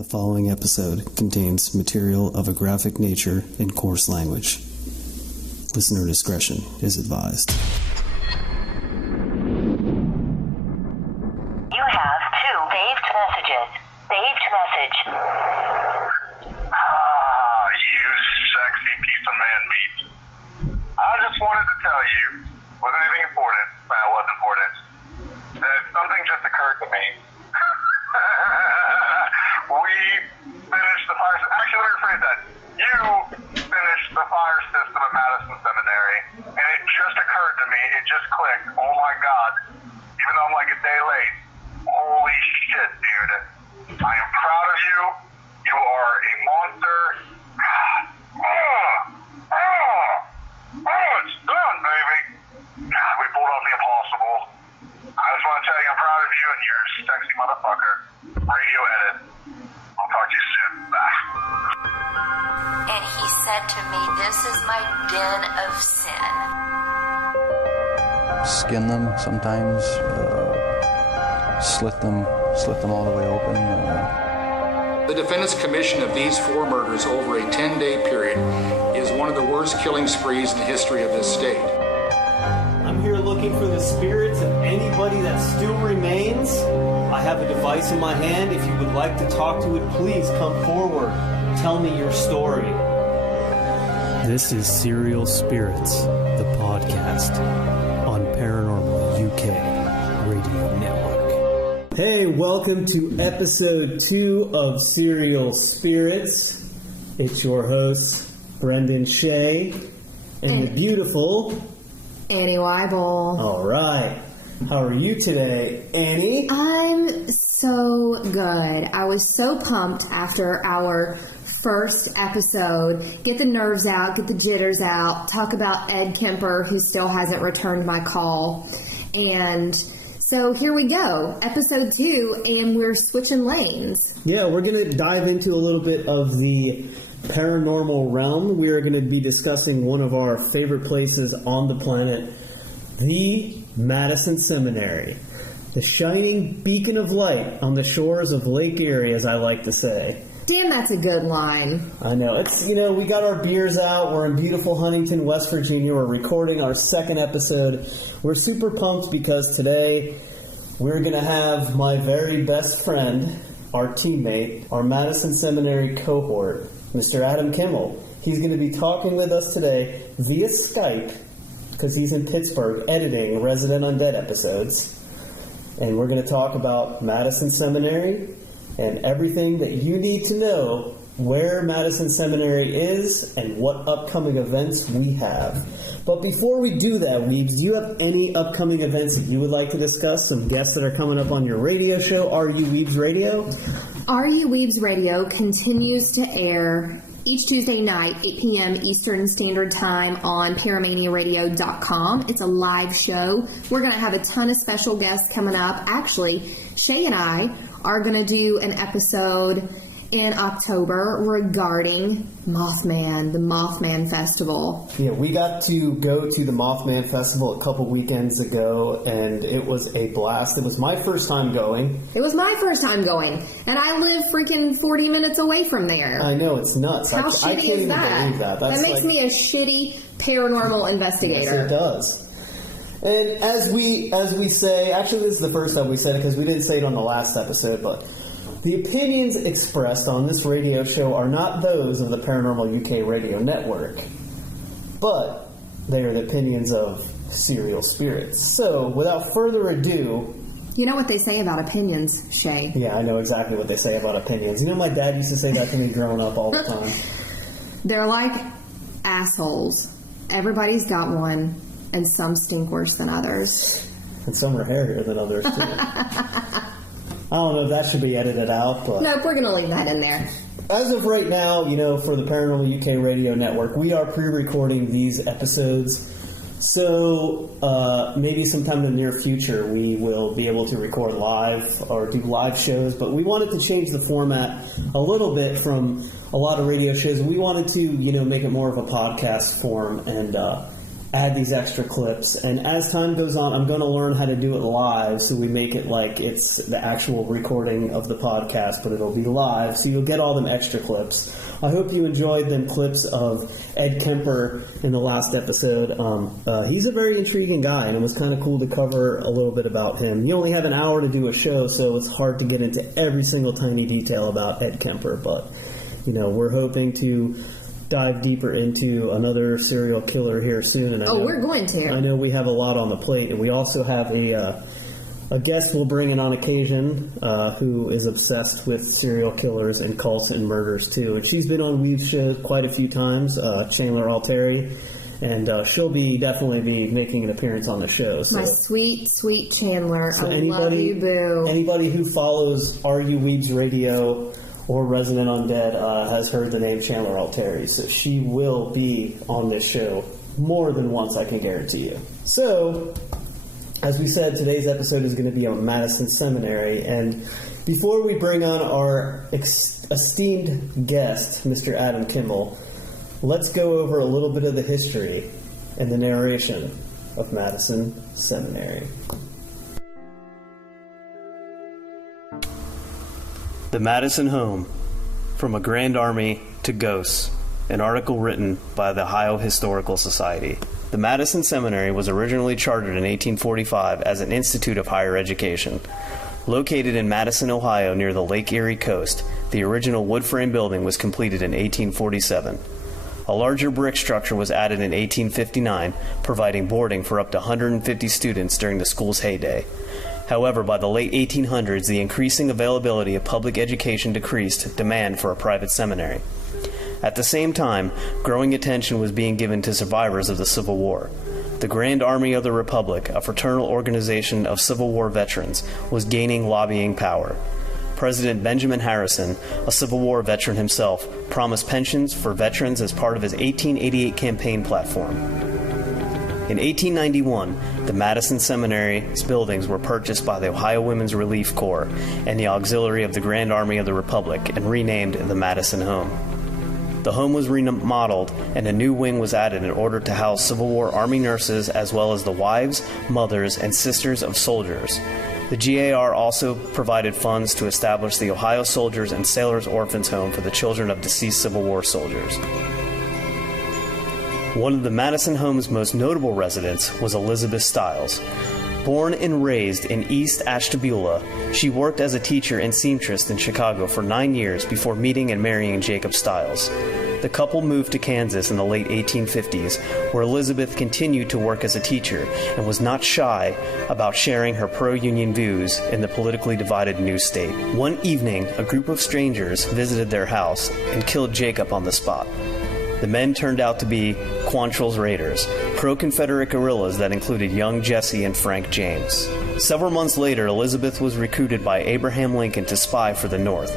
The following episode contains material of a graphic nature and coarse language. Listener discretion is advised. You have 2 saved messages. Saved message. You sexy piece of man meat. I just wanted to tell you, wasn't anything important, but it was important, that something just occurred to me. We finished the fire system. Actually, let me rephrase that. You finished the fire system at Madison Seminary, and it just occurred to me, it just clicked. Oh my God. Even though I'm like a day late, holy shit, dude. I am proud of you. You are a monster. It's done, baby. We pulled off the impossible. I just want to tell you I'm proud of you and you're a sexy motherfucker. Radio edit. I'll talk to you soon. Bye. And he said to me, "This is my den of sin." Skin them sometimes, slit them all the way open. The defendant's commission of these 4 murders over a 10-day period is one of the worst killing sprees in the history of this state. I'm here looking for the spirits of anybody that still remains. I have a device in my hand. If you would like to talk to it, please come forward. Tell me your story. This is Serial Spirits, the podcast on Paranormal UK Radio Network. Hey, welcome to episode 2 of Serial Spirits. It's your hosts, Brendan Shea, and the beautiful Annie Weibel. All right. How are you today, Annie? I'm so good. I was so pumped after our first episode. Get the nerves out, get the jitters out, talk about Ed Kemper, who still hasn't returned my call. And so here we go, episode 2, and we're switching lanes. Yeah, we're going to dive into a little bit of the paranormal realm. We are going to be discussing one of our favorite places on the planet, the Madison Seminary, the shining beacon of light on the shores of Lake Erie, as I like to say. Damn, that's a good line. I know. It's, we got our beers out. We're in beautiful Huntington, West Virginia. We're recording our 2nd episode. We're super pumped because today we're going to have my very best friend, our teammate, our Madison Seminary cohort, Mr. Adam Kimmel. He's going to be talking with us today via Skype because he's in Pittsburgh editing Resident Undead episodes. And we're going to talk about Madison Seminary and everything that you need to know where Madison Seminary is and what upcoming events we have. But before we do that, Weebs, do you have any upcoming events that you would like to discuss? Some guests that are coming up on your radio show, Are You Weebs Radio? Are You Weebs Radio continues to air each Tuesday night, 8 p.m. Eastern Standard Time on paramaniaradio.com. It's a live show. We're going to have a ton of special guests coming up. Actually, Shay and I are going to do an episode in October regarding Mothman, the Mothman Festival. Yeah, we got to go to the Mothman Festival a couple weekends ago, and it was a blast. It was my first time going. It was my first time going, and I live freaking 40 minutes away from there. I know, it's nuts. How I shitty can't is even that? believe that. That's That makes me a shitty paranormal investigator. Yes, it does. And as we say, actually this is the first time we said it because we didn't say it on the last episode, but the opinions expressed on this radio show are not those of the Paranormal UK Radio Network, but they are the opinions of Serial Spirits. So, without further ado... You know what they say about opinions, Shay? Yeah, I know exactly what they say about opinions. My dad used to say that to me growing up all the time. They're like assholes. Everybody's got one, and some stink worse than others. And some are hairier than others, too. I don't know if that should be edited out, but... Nope, we're going to leave that in there. As of right now, for the Paranormal UK Radio Network, we are pre-recording these episodes. So, maybe sometime in the near future, we will be able to record live or do live shows. But we wanted to change the format a little bit from a lot of radio shows. We wanted to, make it more of a podcast form and add these extra clips. And as time goes on, I'm going to learn how to do it live, so we make it like it's the actual recording of the podcast, but it'll be live, so you'll get all them extra clips. I hope you enjoyed them clips of Ed Kemper in the last episode. He's a very intriguing guy, and it was kind of cool to cover a little bit about him. You only have an hour to do a show, so it's hard to get into every single tiny detail about Ed Kemper, but we're hoping to dive deeper into another serial killer here soon. And we're going to. I know we have a lot on the plate, and we also have a guest we'll bring in on occasion who is obsessed with serial killers and cults and murders too. And she's been on Weave's show quite a few times, Chandler Alteri, and she'll definitely be making an appearance on the show. So. My sweet, sweet Chandler. So I love you, boo. Anybody who follows RU Weave's radio or Resident Undead has heard the name Chandler Alteri, so she will be on this show more than once, I can guarantee you. So, as we said, today's episode is going to be on Madison Seminary, and before we bring on our esteemed guest, Mr. Adam Kimmel, let's go over a little bit of the history and the narration of Madison Seminary. The Madison Home, From a Grand Army to Ghosts, an article written by the Ohio Historical Society. The Madison Seminary was originally chartered in 1845 as an institute of higher education. Located in Madison, Ohio, near the Lake Erie coast, the original wood frame building was completed in 1847. A larger brick structure was added in 1859, providing boarding for up to 150 students during the school's heyday. However, by the late 1800s, the increasing availability of public education decreased demand for a private seminary. At the same time, growing attention was being given to survivors of the Civil War. The Grand Army of the Republic, a fraternal organization of Civil War veterans, was gaining lobbying power. President Benjamin Harrison, a Civil War veteran himself, promised pensions for veterans as part of his 1888 campaign platform. In 1891, the Madison Seminary's buildings were purchased by the Ohio Women's Relief Corps and the Auxiliary of the Grand Army of the Republic and renamed the Madison Home. The home was remodeled and a new wing was added in order to house Civil War Army nurses as well as the wives, mothers, and sisters of soldiers. The GAR also provided funds to establish the Ohio Soldiers and Sailors Orphans Home for the children of deceased Civil War soldiers. One of the Madison Home's most notable residents was Elizabeth Stiles. Born and raised in East Ashtabula, she worked as a teacher and seamstress in Chicago for 9 years before meeting and marrying Jacob Stiles. The couple moved to Kansas in the late 1850s, where Elizabeth continued to work as a teacher and was not shy about sharing her pro-union views in the politically divided new state. One evening, a group of strangers visited their house and killed Jacob on the spot. The men turned out to be Quantrill's Raiders, pro-Confederate guerrillas that included young Jesse and Frank James. Several months later, Elizabeth was recruited by Abraham Lincoln to spy for the North.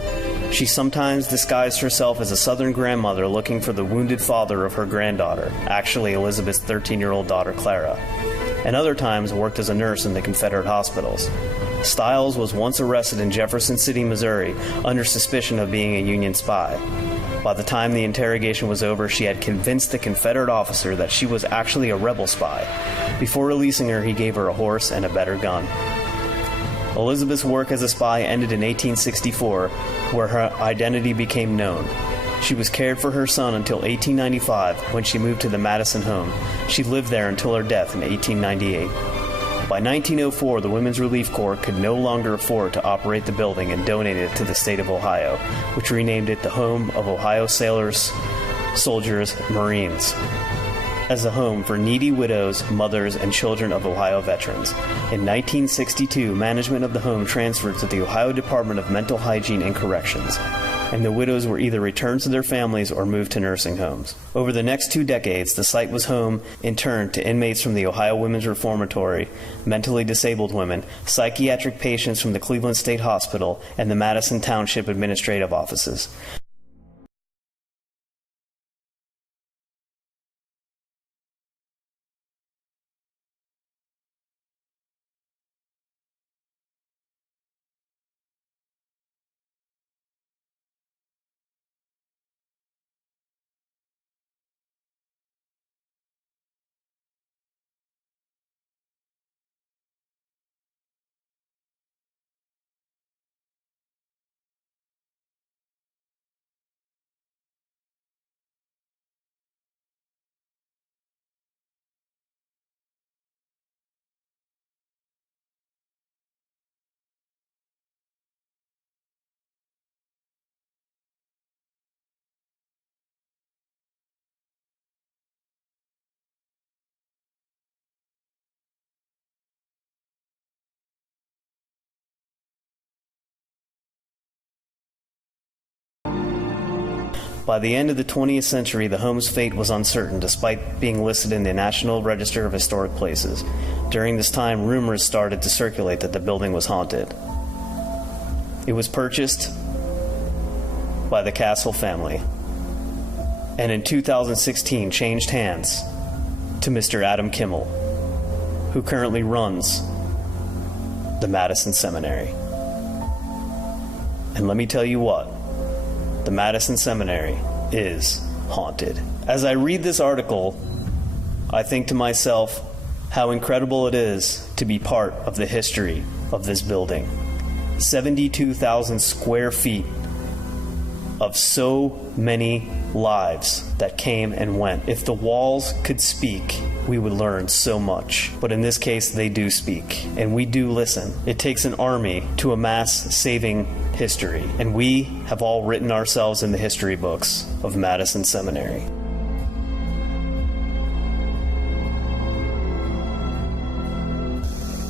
She sometimes disguised herself as a Southern grandmother looking for the wounded father of her granddaughter, actually Elizabeth's 13-year-old daughter Clara, and other times worked as a nurse in the Confederate hospitals. Stiles was once arrested in Jefferson City, Missouri, under suspicion of being a Union spy. By the time the interrogation was over, she had convinced the Confederate officer that she was actually a rebel spy. Before releasing her, he gave her a horse and a better gun. Elizabeth's work as a spy ended in 1864, where her identity became known. She was cared for her son until 1895, when she moved to the Madison Home. She lived there until her death in 1898. By 1904, the Women's Relief Corps could no longer afford to operate the building and donated it to the state of Ohio, which renamed it the Home of Ohio Sailors, Soldiers, Marines, as a home for needy widows, mothers, and children of Ohio veterans. In 1962, management of the home transferred to the Ohio Department of Mental Hygiene and Corrections, and the widows were either returned to their families or moved to nursing homes. Over the next 2 decades, the site was home, in turn, to inmates from the Ohio Women's Reformatory, mentally disabled women, psychiatric patients from the Cleveland State Hospital, and the Madison Township Administrative Offices. By the end of the 20th century, the home's fate was uncertain, despite being listed in the National Register of Historic Places. During this time, rumors started to circulate that the building was haunted. It was purchased by the Castle family, and in 2016 changed hands to Mr. Adam Kimmel, who currently runs the Madison Seminary. And let me tell you what, the Madison Seminary is haunted. As I read this article, I think to myself how incredible it is to be part of the history of this building. 72,000 square feet of so many lives that came and went. If the walls could speak, we would learn so much. But in this case, they do speak, and we do listen. It takes an army to amass saving history, and we have all written ourselves in the history books of Madison Seminary.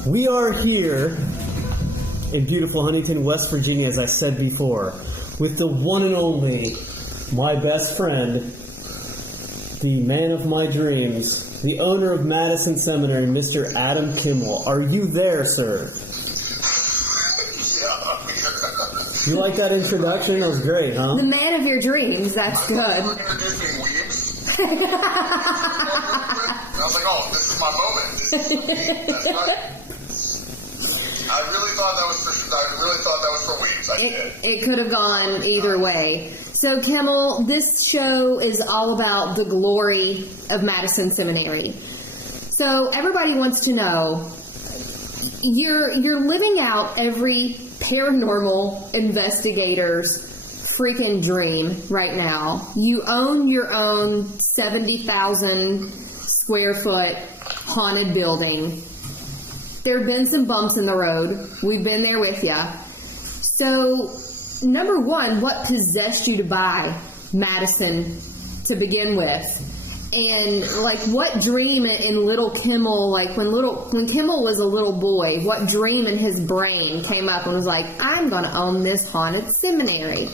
We are here in beautiful Huntington, West Virginia, as I said before, with the one and only, my best friend, the man of my dreams, the owner of Madison Seminary, Mr. Adam Kimmel. Are you there, sir? You like that introduction? That was great, huh? The man of your dreams. That's good. We're introducing Weebs. I was like, oh, this is my moment. This is Weebs. That's right. I really thought that was for Weebs. I did. It could have gone either way. So, Kimmel, this show is all about the glory of Madison Seminary. So, everybody wants to know, you're living out every paranormal investigator's freaking dream right now. You own your own 70,000 square foot haunted building. There have been some bumps in the road. We've been there with you. So, number one, what possessed you to buy Madison to begin with? And, like, what dream in little Kimmel, like, when Kimmel was a little boy, what dream in his brain came up and was like, I'm going to own this haunted seminary?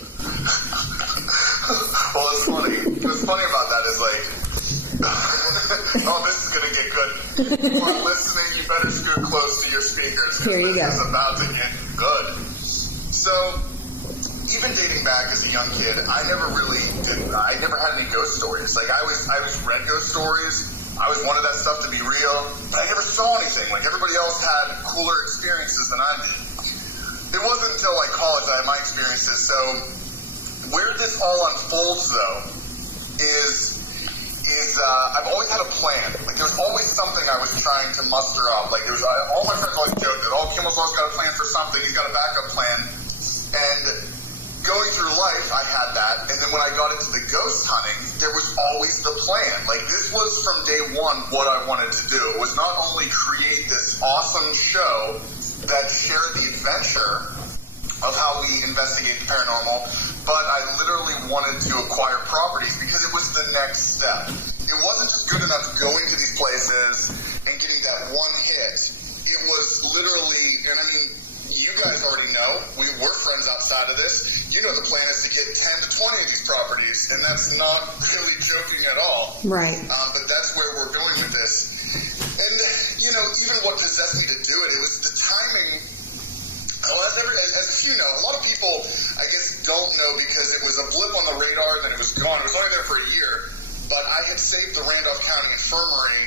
Well, it's funny. What's funny about that is, like, oh, this is going to get good. If you are listening, you better scoot close to your speakers. Here you go. This is about to get good. So, even dating back as a young kid, I never had any ghost stories. Like, I was read ghost stories. I was wanted that stuff to be real, but I never saw anything. Like, everybody else had cooler experiences than I did. It wasn't until, like, college I had my experiences. So, where this all unfolds, though, is I've always had a plan. Like, there's always something I was trying to muster up. Like, all my friends always joked that, oh, Kimmel's always got a plan for something. He's got a backup plan. And going through life, I had that. And then when I got into the ghost hunting, there was always the plan. Like, this was from day one what I wanted to do. It was not only create this awesome show that shared the adventure of how we investigate the paranormal, but I literally wanted to acquire properties because it was the next step. It wasn't just good enough going to these places and getting that one hit. It was literally, and I mean, you guys already know, we're friends outside of this. You know the plan is to get 10 to 20 of these properties, and that's not really joking at all. Right. But that's where we're going with this. And, you know, even what possessed me to do it, it was the timing. Well, as a few know, a lot of people, I guess, don't know because it was a blip on the radar and then it was gone. It was only there for a year. But I had saved the Randolph County Infirmary,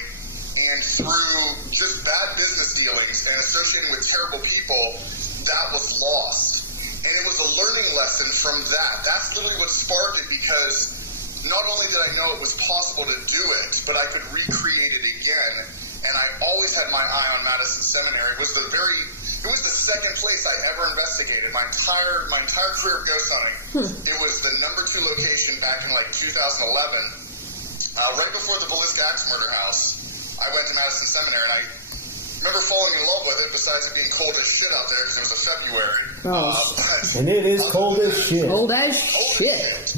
and through just bad business dealings and associating with terrible people, that was lost. And it was a learning lesson from that. That's literally what sparked it, because not only did I know it was possible to do it, but I could recreate it again. And I always had my eye on Madison Seminary. It was the second place I ever investigated my entire career of ghost hunting. It was the number 2 location back in like 2011, right before the Villisca Axe murder house. I went to Madison Seminary, and I remember falling in love with it, besides it being cold as shit out there because it was a February. And it is cold as shit. Cold as shit.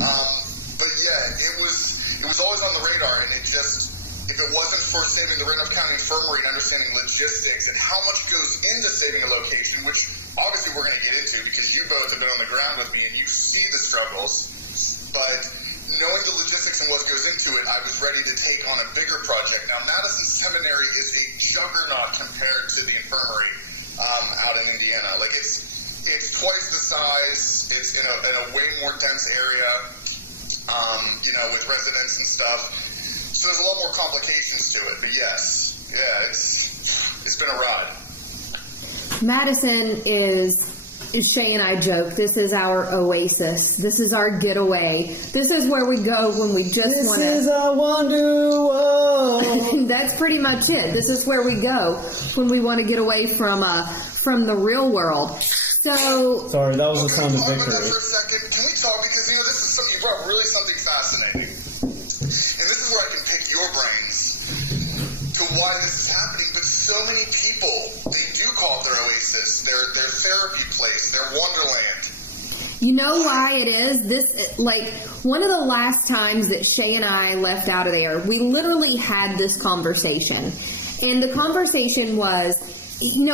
But yeah, it was always on the radar, and it just, if it wasn't for saving the Randolph County Infirmary and understanding logistics and how much goes into saving a location, which obviously we're going to get into because you both have been on the ground with me and you see the struggles, but knowing the logistics and what goes into it, I was ready to take on a bigger project. Now, Madison Seminary is a juggernaut compared to the infirmary out in Indiana. Like, it's twice the size. It's in a way more dense area, with residents and stuff. So there's a lot more complications to it. But yes, yeah, it's been a ride. Madison is, Shay and I joke, this is our oasis. This is our getaway. This is where we go when we just want to. This is our wonder. That's pretty much it. This is where we go when we want to get away from the real world. So. Sorry, that was the sound of For victory. a second, can we talk, because this is something you brought up, really something fascinating, and this is where I can pick your brains to why this is happening. But so many people, they do call it their oasis, their therapy place, their wonderland. You know why it is? This, one of the last times that Shay and I left out of there, we literally had this conversation. And the conversation was,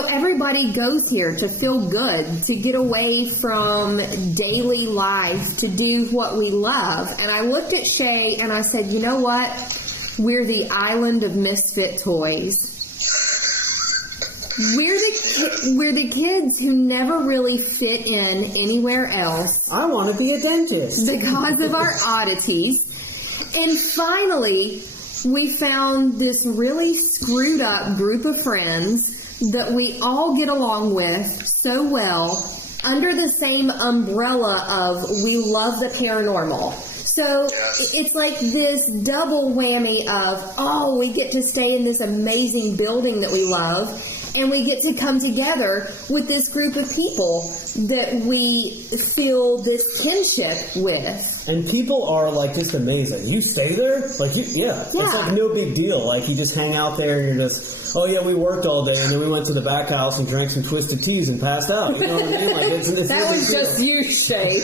everybody goes here to feel good, to get away from daily life, to do what we love. And I looked at Shay and I said, you know what? We're the island of misfit toys. We're the kids who never really fit in anywhere else. I want to be a dentist. Because of our oddities. And finally, we found this really screwed up group of friends that we all get along with so well under the same umbrella of we love the paranormal. So it's like this double whammy of, we get to stay in this amazing building that we love, and we get to come together with this group of people that we feel this kinship with. And people are just amazing. You stay there? It's like no big deal. You just hang out there and you're just, we worked all day and then we went to the back house and drank some Twisted Teas and passed out. You know what I mean? It's that no was just you, Shay.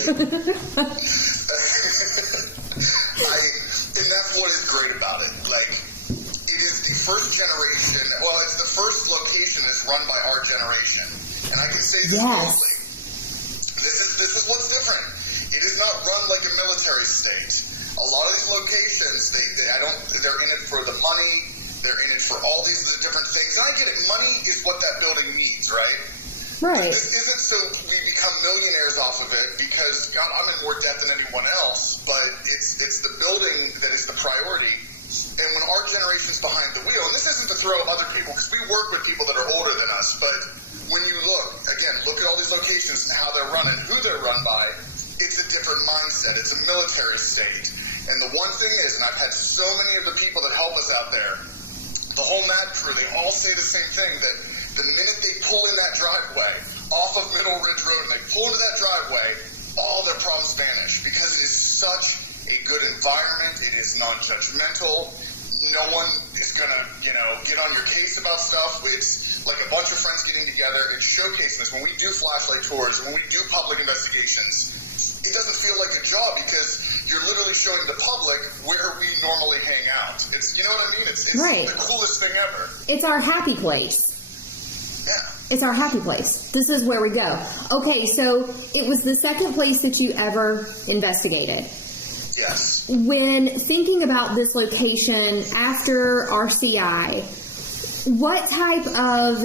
And that's what is great about it. It is the first generation. Well, it's the first location that's run by our generation, and I can say this boldly. This is what's different. It is not run like a military state. A lot of these locations, they're in it for the money. They're in it for all these different things. And I get it. Money is what that building needs, right? Right. This isn't so we become millionaires off of it, because God, I'm in more debt than anyone else, but it's the building that is the priority. And when our generation's behind the wheel, and this isn't to throw other people, because we work with people that are older than us, but when you look at all these locations and how they're run and who they're run by, it's a different mindset. It's a military state. And the one thing is, and I've had so many of the people that help us out there, the whole MAD crew, they all say the same thing, that the minute they pull in that driveway off of Middle Ridge Road and they pull into that driveway, all their problems vanish, because it is such a good environment. It is non-judgmental. No one is going to, get on your case about stuff. It's like a bunch of friends getting together and showcasing this. When we do flashlight tours, when we do public investigations, it doesn't feel like a job, because you're literally showing the public where we normally hang out. It's, you know what I mean? It's right. The coolest thing ever. It's our happy place. Yeah. It's our happy place. This is where we go. Okay, so it was the second place that you ever investigated. Yes. When thinking about this location after RCI, what type of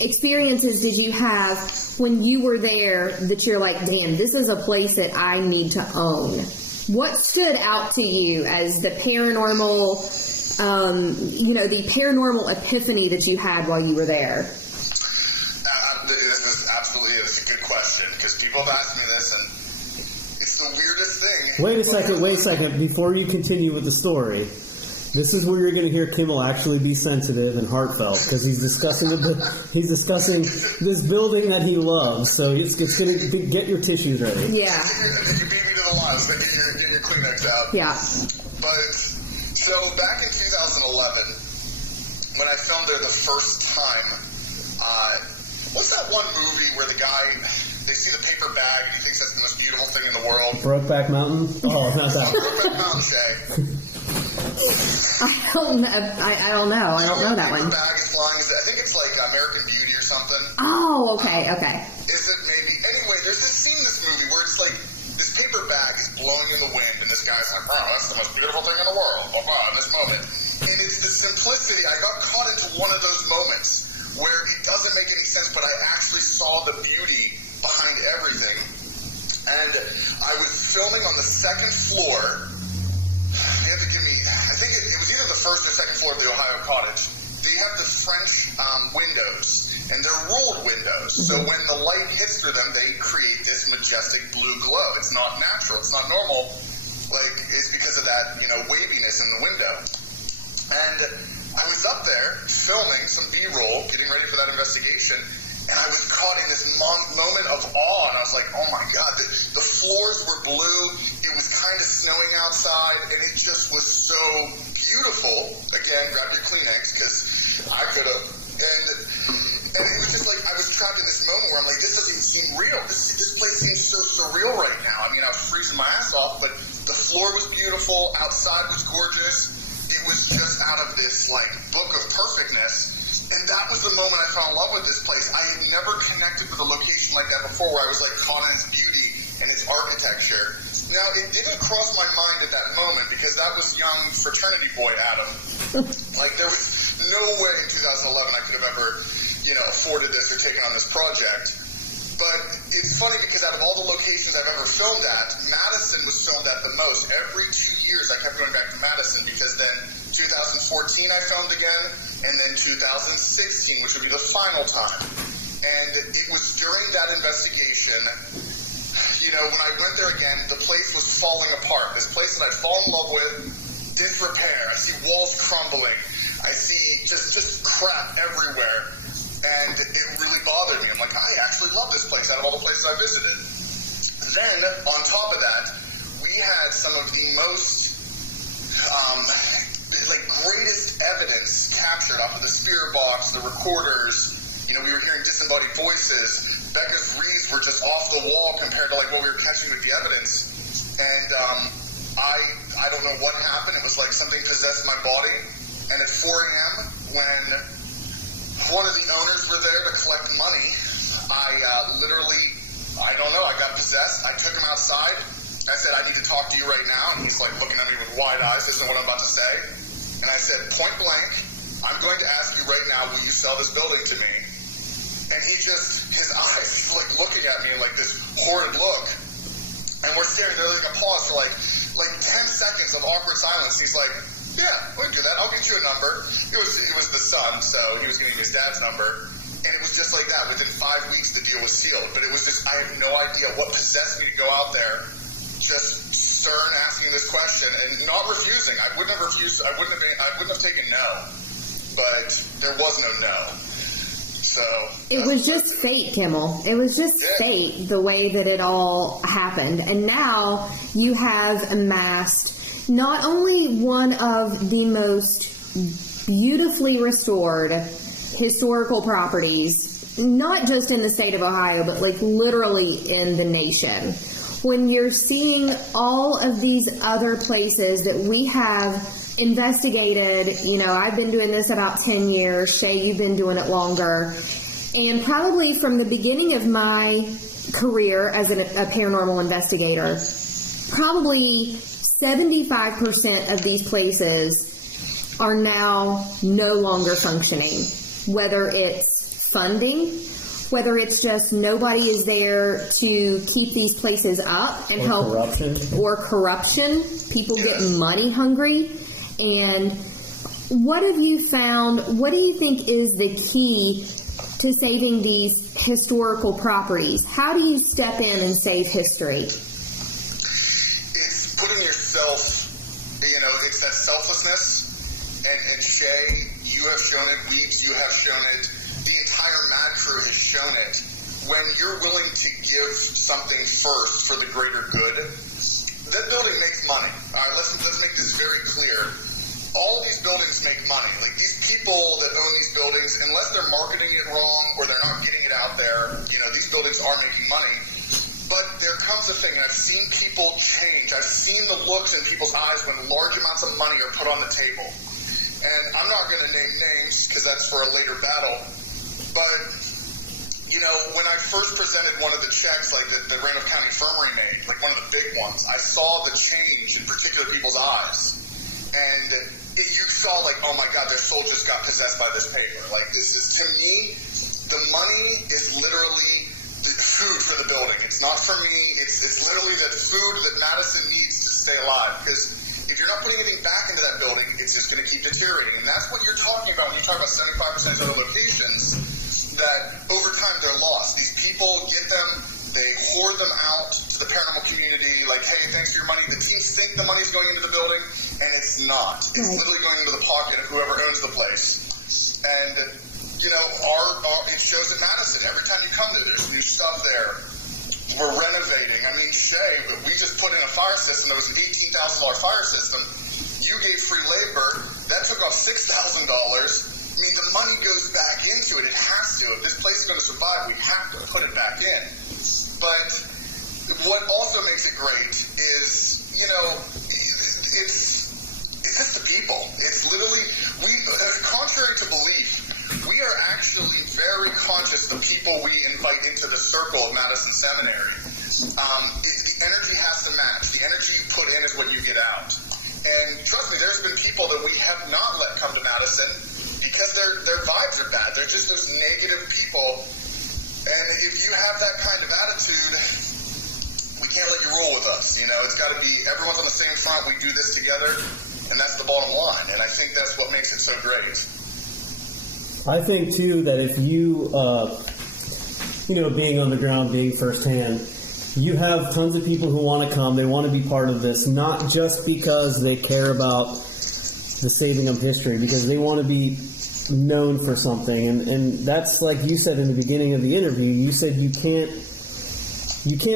experiences did you have when you were there that you're like, damn, this is a place that I need to own? What stood out to you as the paranormal, the paranormal epiphany that you had while you were there? It's a good question, because people have asked me this, and it's the weirdest thing. Wait a second. Before you continue with the story, this is where you're going to hear Kimmel actually be sensitive and heartfelt, because he's discussing this building that he loves. So it's going to get your tissues ready. Yeah. You beat me to the line, so get your Kleenex out. Yeah. But so back in 2011, when I filmed there the first time, what's that one movie where the guy, they see the paper bag and he thinks that's the most beautiful thing in the world? Brokeback Mountain? Oh, not that. Brokeback Mountain, Shay. I don't know. I don't know. I don't know that one. The bag is flying. I think it's like American Beauty or something. Oh, okay. Is it maybe? Anyway, there's this scene in this movie where it's like this paper bag is blowing in the wind, and this guy's like, wow, that's the most beautiful thing in the world, in this moment. And it's the simplicity. I got caught into one of those moments where it doesn't make any sense, but I actually saw the beauty behind everything. And I was filming on the second floor. You have to give me, I think it was either the first or second floor of the Ohio cottage. They have the French windows, and they're ruled windows. So when the light hits through them, they create this majestic blue glow. It's not natural. It's not normal. Like, it's because of that, waviness in the window. And I was up there filming some B-roll, getting ready for that investigation, and I was caught in this moment of awe, and I was like, oh my God, the floors were blue, it was kind of snowing outside, and it just was so beautiful. Again, grab your Kleenex, because I could have. And it was just like, I was trapped in this moment where I'm like, this doesn't even seem real. This place seems so surreal right now. I mean, I was freezing my ass off, but the floor was beautiful, outside was gorgeous. It was just out of this, book of perfectness. And that was the moment I fell in love with this place. I had never connected with a location like that before, where I was caught in its beauty and its architecture. Now, it didn't cross my mind at that moment, because that was young fraternity boy Adam. There was no way in 2011 I could have ever, afforded this or taken on this project. But it's funny, because out of all the locations I've ever filmed at, Madison was filmed at the most. Every 2 years I kept going back to Madison, because then 2014 I filmed again, and then 2016, which would be the final time. And it was during that investigation, when I went there again, the place was falling apart. This place that I'd fallen in love with, disrepair. I see walls crumbling. I see just crap everywhere. And it really bothered me. I'm like, I actually love this place out of all the places I visited. Then, on top of that, we had some of the most, greatest evidence captured off of the spirit box, the recorders. We were hearing disembodied voices. Becca's reeds were just off the wall compared to, what we were catching with the evidence. And I don't know what happened. It was like something possessed my body. And at 4 a.m., when one of the owners were there to collect money, I got possessed. I took him outside. I said, I need to talk to you right now. And he's looking at me with wide eyes. This isn't what I'm about to say. And I said, point blank, I'm going to ask you right now, will you sell this building to me? And his eyes, looking at me in this horrid look. And we're staring there, a pause for 10 seconds of awkward silence. He's like, yeah, we can do that. I'll get you a number. It was the son, so he was giving me his dad's number. And it was just like that. Within 5 weeks, the deal was sealed. But it was just, I have no idea what possessed me to go out there, just stern asking this question and not refusing. I wouldn't have refused. I wouldn't have taken no. But there was no no. So it was just fate, Kimmel. It was just fate, the way that it all happened. And now you have amassed not only one of the most beautifully restored historical properties, not just in the state of Ohio, but literally in the nation. When you're seeing all of these other places that we have investigated, I've been doing this about 10 years. Shay, you've been doing it longer. And probably from the beginning of my career as a paranormal investigator, probably 75% of these places are now no longer functioning. Whether it's funding, whether it's just nobody is there to keep these places up and help. Corruption. People get money hungry. And what have you found? What do you think is the key to saving these historical properties? How do you step in and save history? It's putting yourself, it's that selflessness. And Shay, you have shown it. Weebs, you have shown it. The entire Mad Crew has shown it. When you're willing to give something first for the greater good, that building makes money. All right, let's make this very clear. All these buildings make money. These people that own these buildings, unless they're marketing it wrong or they're not getting it out there, these buildings are making money. But there comes a thing, and I've seen people change. I've seen the looks in people's eyes when large amounts of money are put on the table. And I'm not going to name names because that's for a later battle. But when I first presented one of the checks, like that Randolph County Infirmary made, like one of the big ones, I saw the change in particular people's eyes. And you saw, like, oh my God, their soul just got possessed by this paper. Like, this is, to me, the money is literally the food for the building. It's not for me. It's literally the food that Madison needs to stay alive. Because if you're not putting anything back into that building, it's just going to keep deteriorating. And that's what you're talking about when you talk about 75% of other locations, that over time they're lost. These people get them, they hoard them out to the paranormal community, like, hey, thanks for your money. The teams think the money's going into the building, and it's not. It's literally going into the pocket of whoever owns the place. And, it shows in Madison. Every time you come there, there's new stuff there. We're renovating. I mean, Shay, we just put in a fire system. There was an $18,000 fire system. You gave free labor. That took off $6,000. I mean, the money goes back into it. It has to. If this place is going to survive, we have to put it back in. But what also makes it great is, it's just the people. It's literally, contrary to belief, we are actually very conscious of the people we invite into the circle of Madison Seminary. The energy has to match. The energy you put in is what you get out. And trust me, there's been people that we have not let come to Madison because their vibes are bad. They're just those negative people. And if you have that kind of attitude, we can't let you roll with us. It's got to be everyone's on the same front. We do this together, and that's the bottom line. And I think that's what makes it so great. I think, too, that if you, being on the ground, being firsthand, you have tons of people who want to come. They want to be part of this, not just because they care about the saving of history, because they want to be known for something. And that's like you said in the beginning of the interview. You said you can't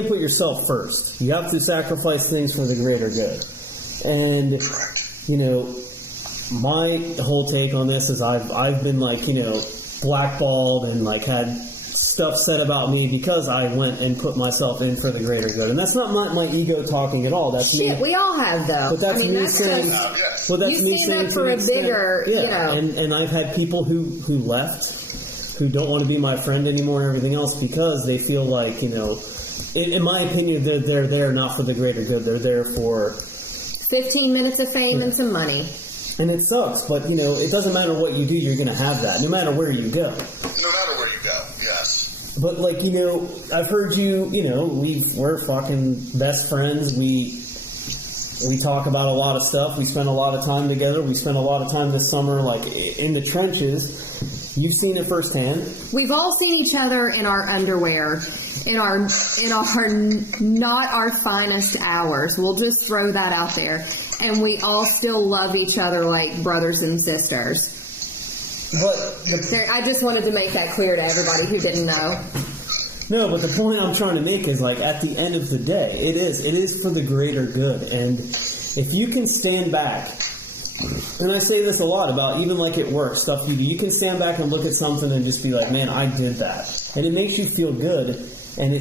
put yourself first. You have to sacrifice things for the greater good. And, my whole take on this is I've been blackballed and had stuff said about me because I went and put myself in for the greater good. And that's not my ego talking at all. That's shit, me. We all have, though. But that's me saying. Well, that's me saying for a bigger, And I've had people who left, who don't want to be my friend anymore and everything else because they feel like, in my opinion, they're there not for the greater good. They're there for 15 minutes of fame and some money. And it sucks, but, it doesn't matter what you do, you're going to have that, no matter where you go. No matter where you go, yes. But, I've heard you, we're fucking best friends. We talk about a lot of stuff. We spend a lot of time together. We spent a lot of time this summer, in the trenches. You've seen it firsthand. We've all seen each other in our underwear, in our not our finest hours. We'll just throw that out there. And we all still love each other like brothers and sisters. But I just wanted to make that clear to everybody who didn't know. No, but the point I'm trying to make is at the end of the day, it is for the greater good. And if you can stand back, and I say this a lot about even at work, stuff you do, you can stand back and look at something and just be like, man, I did that. And it makes you feel good. And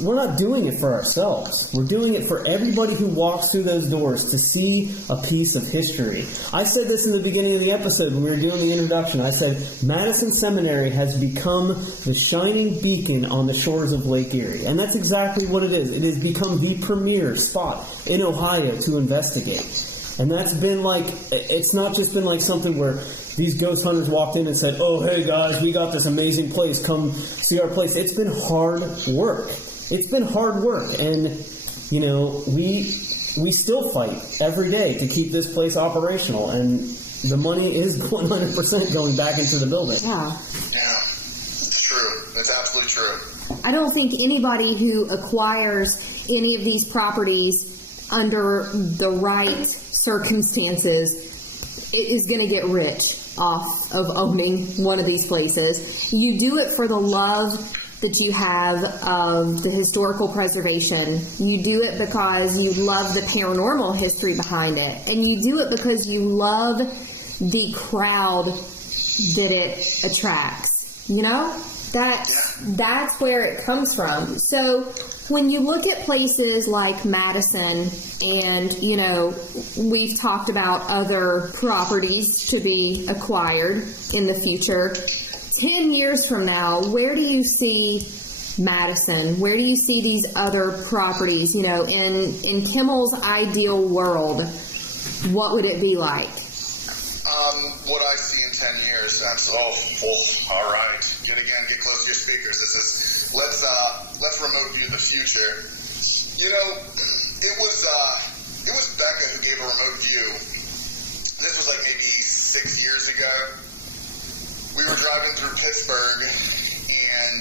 we're not doing it for ourselves. We're doing it for everybody who walks through those doors to see a piece of history. I said this in the beginning of the episode when we were doing the introduction. I said, Madison Seminary has become the shining beacon on the shores of Lake Erie. And that's exactly what it is. It has become the premier spot in Ohio to investigate. And that's been it's not just been something where these ghost hunters walked in and said, oh, hey guys, we got this amazing place, come see our place. It's been hard work. It's been hard work. And, we still fight every day to keep this place operational. And the money is 100% going back into the building. Yeah. Yeah, it's true. It's absolutely true. I don't think anybody who acquires any of these properties under the right circumstances is going to get rich off of owning one of these places. You do it for the love that you have of the historical preservation. You do it because you love the paranormal history behind it. And you do it because you love the crowd that it attracts. That's where it comes from. So when you look at places like Madison and, we've talked about other properties to be acquired in the future, 10 years from now, where do you see Madison? Where do you see these other properties? You know, in Kimmel's ideal world, what would it be like? What I see in 10 years, all right. Get close to your speakers. Let's remote view the future. You know, it was Becca who gave a remote view. This was like maybe 6 years ago. We were driving through Pittsburgh, and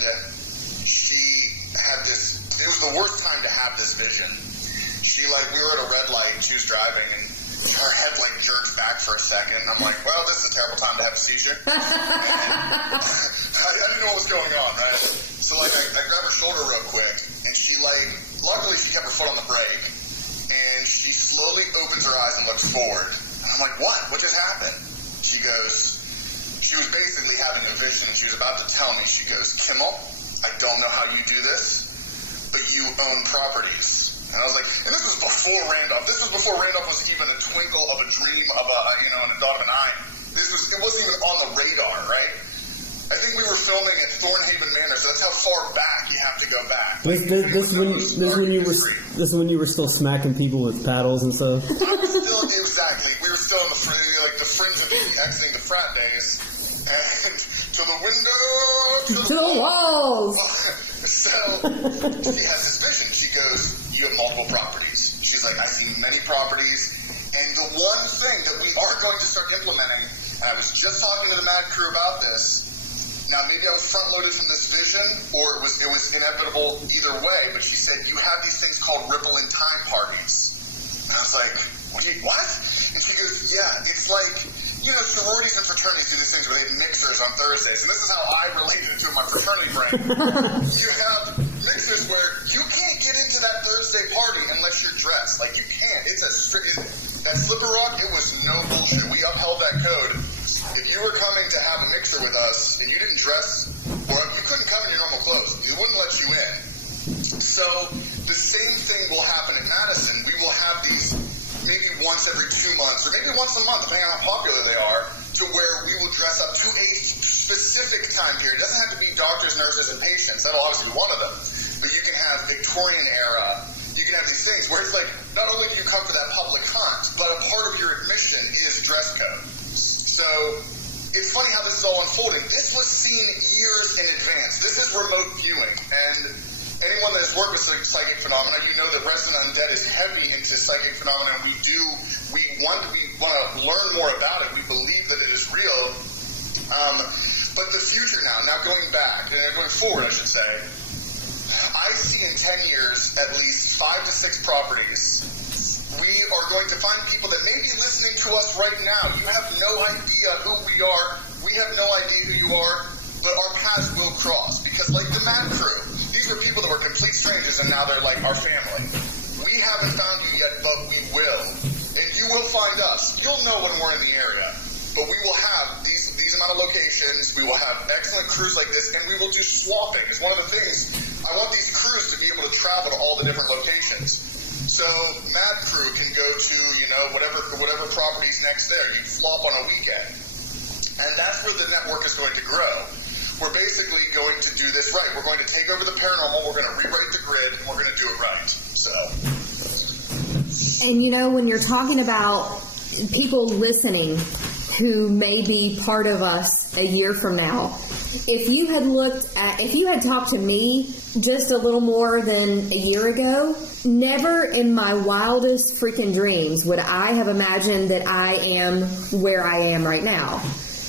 she had this. It was the worst time to have this vision. We were at a red light, and she was driving, and her head jerks back for a second. And I'm like, well, this is a terrible time to have a seizure. I didn't know what was going on, right? So I grabbed her shoulder real quick, and she luckily she kept her foot on the brake, and she slowly opens her eyes and looks forward. And I'm like, what? What just happened? She was basically having a vision. She was about to tell me, she goes, Kimmel, I don't know how you do this, but you own properties. And I was like, and this was before Randolph. This was before Randolph was even a twinkle of a dream of and a dot of an eye. It wasn't even on the radar, right? I think we were filming at Thornhaven Manor, so that's how far back you have to go back. This is when you were still smacking people with paddles and stuff. I was still exactly. We were still in the fringe of exiting the frat days, and to the window, to the walls. So she has this vision. She goes, you have multiple properties. She's like, I see many properties, and the one thing that we are going to start implementing, and I was just talking to the Mad Crew about this. Now, maybe I was front-loaded from this vision, or it was inevitable either way, but she said, you have these things called Ripple in Time parties. And I was like, what? And she goes, yeah, it's like, sororities and fraternities do these things where they have mixers on Thursdays, and this is how I related it to my fraternity brain. You have mixers where you can't get into that Thursday party unless you're dressed. Like, you can't. That Slipper Rock, it was no bullshit. We upheld that code. If you were coming to have a mixer with us and you didn't dress, or you couldn't come in your normal clothes, we wouldn't let you in. So the same thing will happen in Madison. We will have these maybe once every 2 months, or maybe once a month, depending on how popular they are, to where we will dress up to a specific time period. It doesn't have to be doctors, nurses, and patients. That'll obviously be one of them. But you can have Victorian era. You can have these things where it's like, not only do you come for that public hunt, but a part of your admission is dress code. So it's funny how this is all unfolding. This was seen years in advance. This is remote viewing. And anyone that has worked with psychic phenomena, you know that Resident Undead is heavy into psychic phenomena. We want to learn more about it. We believe that it is real. But the future now going back, going forward, I should say, I see in 10 years at least 5 to 6 properties. We are going to find people that may be listening to us right now. You have no idea who we are. We have no idea who you are, but our paths will cross. Because like the Mad Crew, these were people that were complete strangers, and now they're like our family. We haven't found you yet, but we will. And you will find us. You'll know when we're in the area. But we will have these amount of locations. We will have excellent crews like this, and we will do swapping. It's one of the things. I want these crews to be able to travel to all the different locations. So Mad Crew can go to, whatever property's next there. You flop on a weekend. And that's where the network is going to grow. We're basically going to do this right. We're going to take over the paranormal. We're going to rewrite the grid, and we're going to do it right. So. And when you're talking about people listening who may be part of us a year from now, if you had talked to me just a little more than a year ago, never in my wildest freaking dreams would I have imagined that I am where I am right now.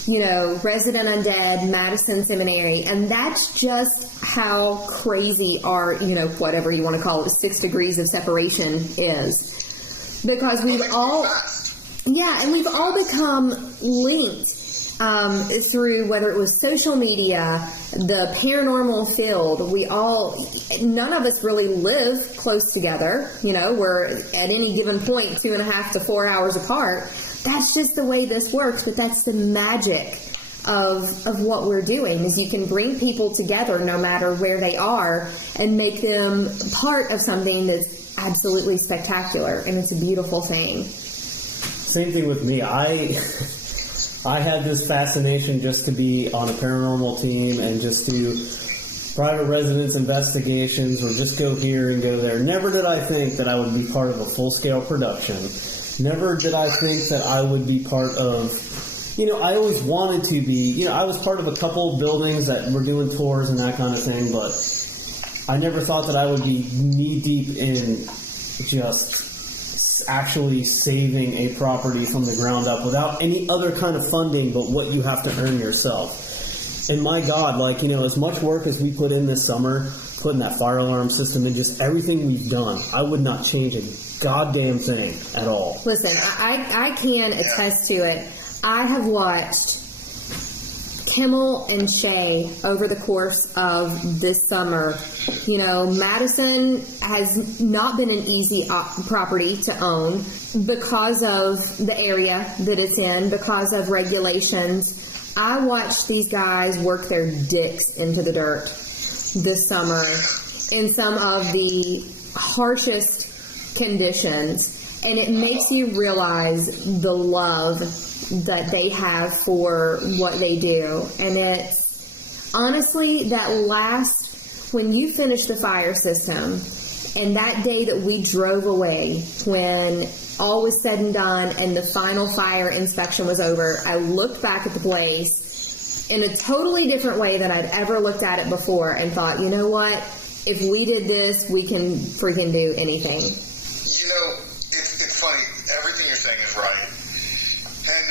Resident Undead, Madison Seminary, and that's just how crazy our, whatever you want to call it, 6 degrees of separation is. Because we've all become linked through whether it was social media, the paranormal field. None of us really live close together. We're at any given point 2.5 to 4 hours apart. That's just the way this works, but that's the magic of what we're doing, is you can bring people together no matter where they are and make them part of something that's absolutely spectacular, and it's a beautiful thing. Same thing with me. I I had this fascination just to be on a paranormal team and just do private residence investigations or just go here and go there. Never did I think that I would be part of a full-scale production. Never did I think that I would be part of, I always wanted to be, I was part of a couple of buildings that were doing tours and that kind of thing, but I never thought that I would be knee-deep in just actually saving a property from the ground up without any other kind of funding but what you have to earn yourself. And my God, as much work as we put in this summer, putting that fire alarm system and just everything we've done, I would not change a goddamn thing at all. Listen, I can attest to it. I have watched Kimmel and Shay over the course of this summer. Madison has not been an easy property to own because of the area that it's in, because of regulations. I watched these guys work their dicks into the dirt this summer in some of the harshest conditions, and it makes you realize the love that they have for what they do. And it's honestly when you finish the fire system and that day that we drove away, when all was said and done and the final fire inspection was over, I looked back at the place in a totally different way than I'd ever looked at it before and thought, you know what? If we did this, we can freaking do anything. It's funny. Everything you're saying is right. And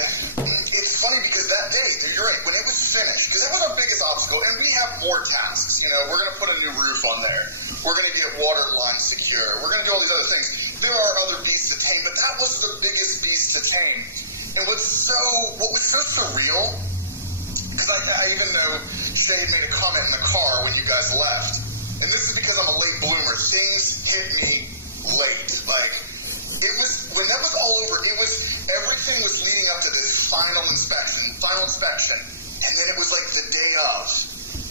it's funny because that day, you're right, when it was finished, because that was our biggest obstacle, and we have more tasks. We're going to put a new roof on there. We're going to get water lines secure. We're going to do all these other things. There are other beasts to tame, but that was the biggest beast to tame. And what was so surreal, because I even know Shay made a comment in the car when you guys left, and this is because I'm a late bloomer. Things hit me late. When that was all over, everything was leading up to this final inspection, and then it was like the day of,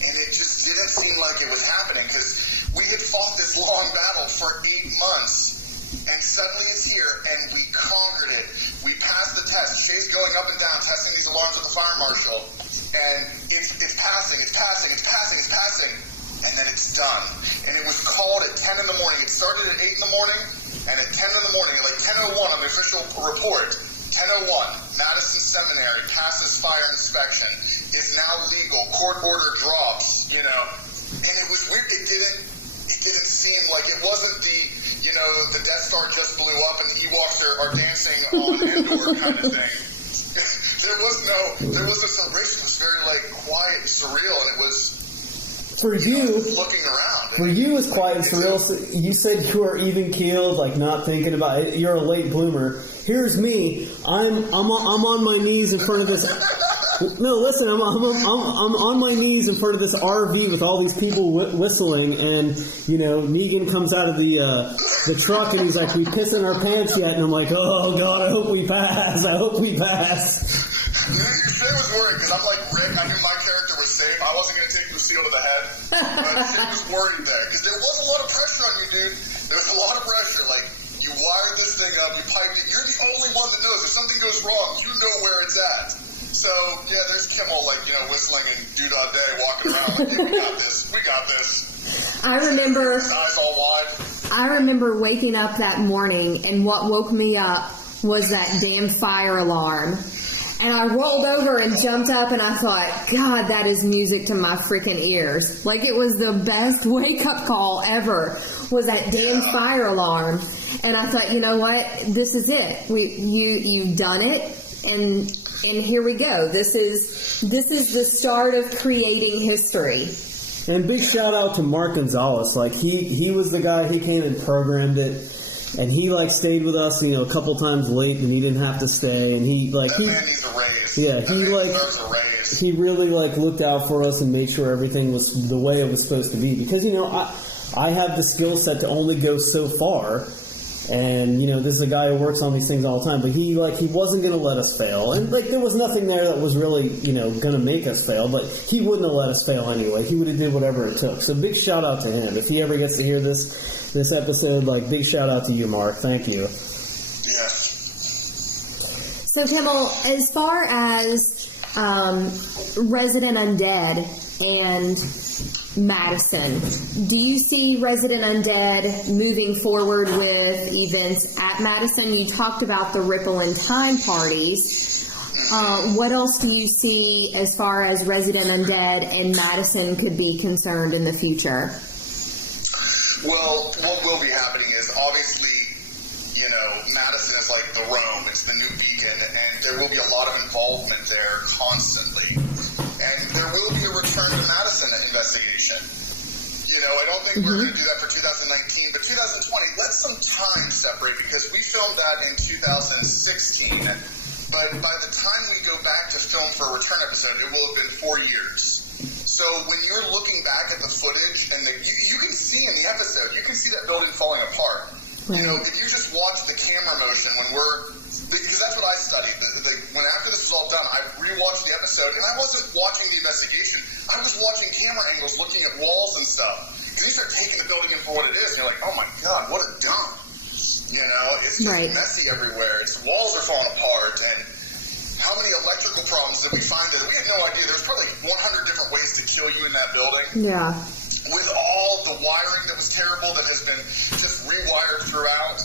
and it just didn't seem like it was happening, because we had fought this long battle for 8 months, and suddenly it's here, and we conquered it. We passed the test. Shay's going up and down, testing these alarms with the fire marshal, and it's passing, and then it's done. And it was called at 10 in the morning. It started at 8 in the morning, and at 10 in the morning, like 10:01 on the official report, 10:01, Madison Seminary passes fire inspection, is now legal, court order drops, and it was weird. It didn't seem like, it wasn't the Death Star just blew up and Ewoks are dancing on Endor kind of thing. There was no celebration. It was very quiet and surreal, and it was for you looking around. For you, it's quiet and surreal. So you said you are even keeled, not thinking about it. You're a late bloomer. Here's me. I'm on my knees in front of this. No, listen. I'm on my knees in front of this RV with all these people whistling, and Negan comes out of the truck and he's like, "We pissing our pants yet?" And I'm like, "Oh God, I hope we pass. I hope we pass." Shay was worried because I'm like Rick. I knew my character was safe. I wasn't going to take Lucille to the head, but Shay was worried there because there was a lot of pressure on you, dude. There was a lot of pressure. You wired this thing up, you piped it. You're the only one that knows. If something goes wrong, you know where it's at. So, yeah, there's Kimmel, whistling and Doodah Day walking around yeah, we got this. I remember... Eyes all wide. I remember waking up that morning, and what woke me up was that damn fire alarm. And I rolled over and jumped up, and I thought, God, that is music to my freaking ears. It was the best wake-up call ever, was that damn fire alarm. And I thought, you know what? This is it. You've done it, and here we go. This is the start of creating history. And big shout out to Mark Gonzalez. He was the guy. He came and programmed it, and he stayed with us, a couple times late, and he didn't have to stay. And he man needs a raise. Yeah, he deserves a raise. He really looked out for us and made sure everything was the way it was supposed to be. Because I have the skill set to only go so far. And, this is a guy who works on these things all the time, but he wasn't going to let us fail. And, there was nothing there that was really, going to make us fail, but he wouldn't have let us fail anyway. He would have did whatever it took. So big shout out to him. If he ever gets to hear this episode, big shout out to you, Mark. Thank you. Yes. So, Kimmel, as far as Resident Undead and Madison. Do you see Resident Undead moving forward with events at Madison? You talked about the Ripple in Time parties. What else do you see as far as Resident Undead and Madison could be concerned in the future? Well, what will be happening is obviously, Madison is like the Rome. It's the new beacon, and there will be a lot of involvement there constantly. And there will be a return to Madison investigation. I don't think we're going to do that for 2019, but 2020, let some time separate, because we filmed that in 2016. But by the time we go back to film for a return episode, it will have been 4 years. So when you're looking back at the footage, and you can see in the episode, you can see that building falling apart. Right. If you just watch the camera motion because that's what I studied. When after this was all done, I rewatched the episode, and I wasn't watching the investigation. I was watching camera angles, looking at walls and stuff. Because you start taking the building in for what it is, and you're like, oh my God, what a dump. It's just messy everywhere. Its walls are falling apart, and how many electrical problems did we find that we had no idea? There's probably 100 different ways to kill you in that building. Yeah. With all the wiring that was terrible that has been just rewired throughout.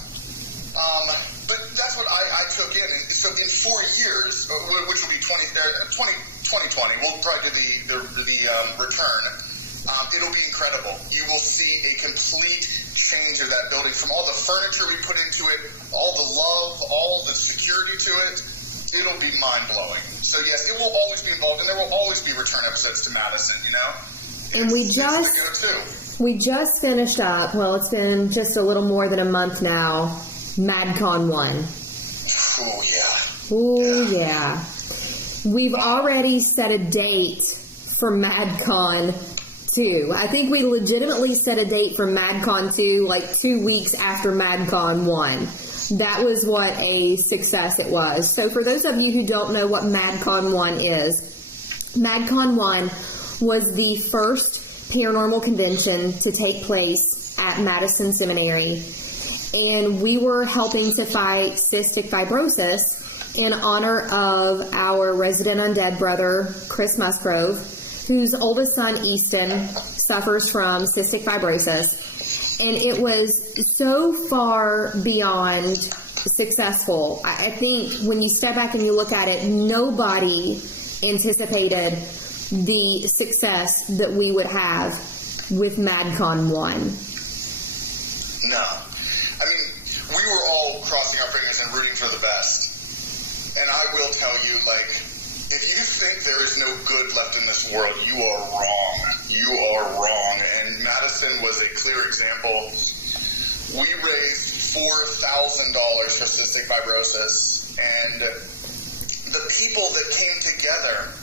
But that's what I took in. And so in 4 years, which will be 2020, we'll probably do the return. It'll be incredible. You will see a complete change of that building, from all the furniture we put into it, all the love, all the security to it. It'll be mind-blowing. So yes, it will always be involved, and there will always be return episodes to Madison, And we just finished up, well, it's been just a little more than a month now, MadCon 1. Oh, yeah. Oh, yeah. We've already set a date for MadCon 2. I think we legitimately set a date for MadCon 2 like 2 weeks after MadCon 1. That was what a success it was. So for those of you who don't know what MadCon 1 is, MadCon 1 was the first paranormal convention to take place at Madison Seminary. And we were helping to fight cystic fibrosis in honor of our resident undead brother, Chris Musgrove, whose oldest son, Easton, suffers from cystic fibrosis. And it was so far beyond successful. I think when you step back and you look at it, nobody anticipated the success that we would have with MadCon 1. No. I mean, we were all crossing our fingers and rooting for the best. And I will tell you, if you think there is no good left in this world, you are wrong. You are wrong. And Madison was a clear example. We raised $4,000 for cystic fibrosis, and the people that came together,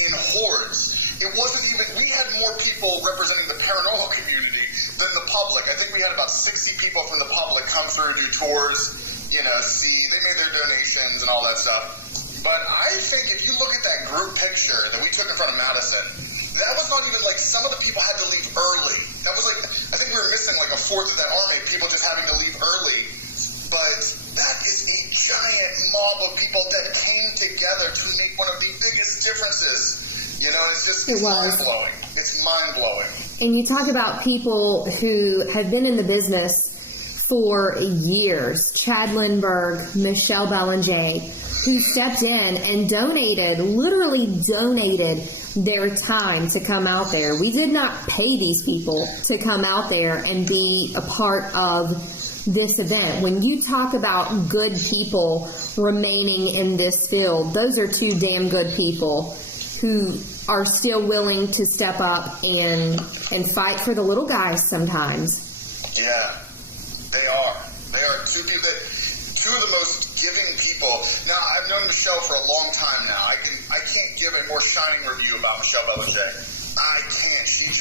in hordes, it wasn't even, we had more people representing the paranormal community than the public. I think we had about 60 people from the public come through, do tours, they made their donations and all that stuff. But I think if you look at that group picture that we took in front of Madison, that was not even some of the people had to leave early. That was I think we were missing a fourth of that army, people just having to leave early. But that is a giant mob of people that came together to make one of the biggest differences. It's mind-blowing. It's mind-blowing. And you talk about people who have been in the business for years. Chad Lindbergh, Michelle Belanger, who stepped in and literally donated their time to come out there. We did not pay these people to come out there and be a part of this event. When you talk about good people remaining in this field, those are two damn good people who are still willing to step up and fight for the little guys sometimes. Yeah, they are. They are two of the most giving people. Now, I've known Michelle for a long time now. I can't give a more shining review about Michelle Belanger. I can't. She's